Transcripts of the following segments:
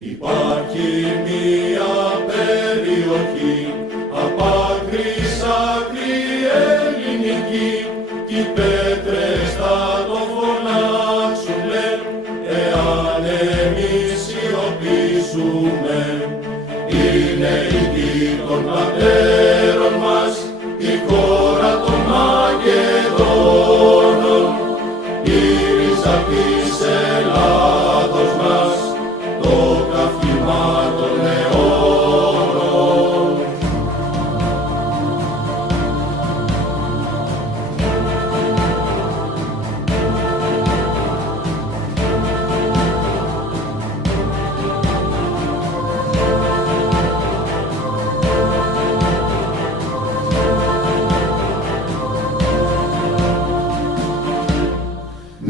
Υπάρχει μία περιοχή απ' άκρη σ' άκρη ελληνική κι οι πέτρες θα το φωνάξουνε εάν εμείς σιωπήσουμε. Είναι η γη των πατέρων μας, η χώρα των Μακεδόνων, η ρίζα της Ελλάδος μας, το καύχημα των αιώνων.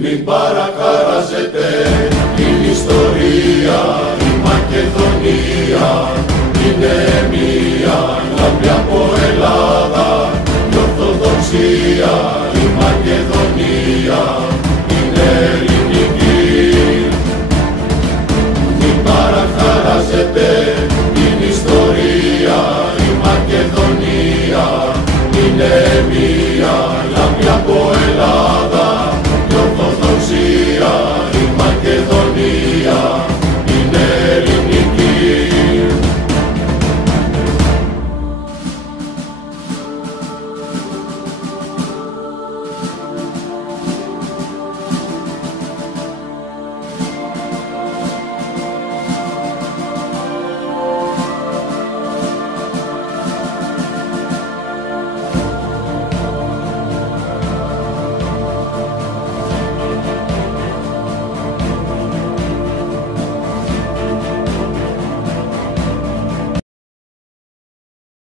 Μην παρακαράζετε την ιστορία.